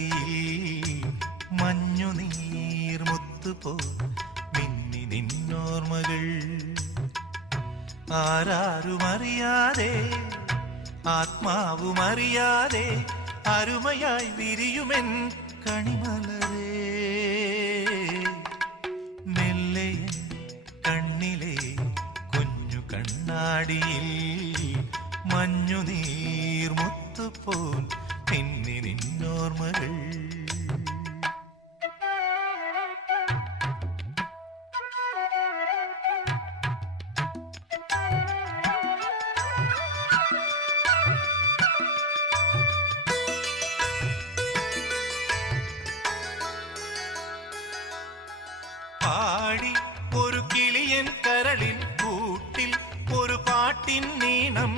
കണ്ണാടിയിൽ മഞ്ഞുനീർമുത്തുപോ മിന്നി നിന്നോർമ്മകൾ ആരാരുമറിയാതെ ആത്മാവുമറിയാതെ അരുമയായി വിരിയുമെൻ കണിമലരേ മെല്ലെ കണ്ണിലെ കുഞ്ഞു കണ്ണാടിയിൽ മഞ്ഞുനീർമുത്തുപോൽ മിന്നി നിന്നോർമ്മകൾ പാടി ഒരു കിളിയൻ കരളിൻ കൂട്ടിൽ ഒരു പാട്ടിൻ നീണം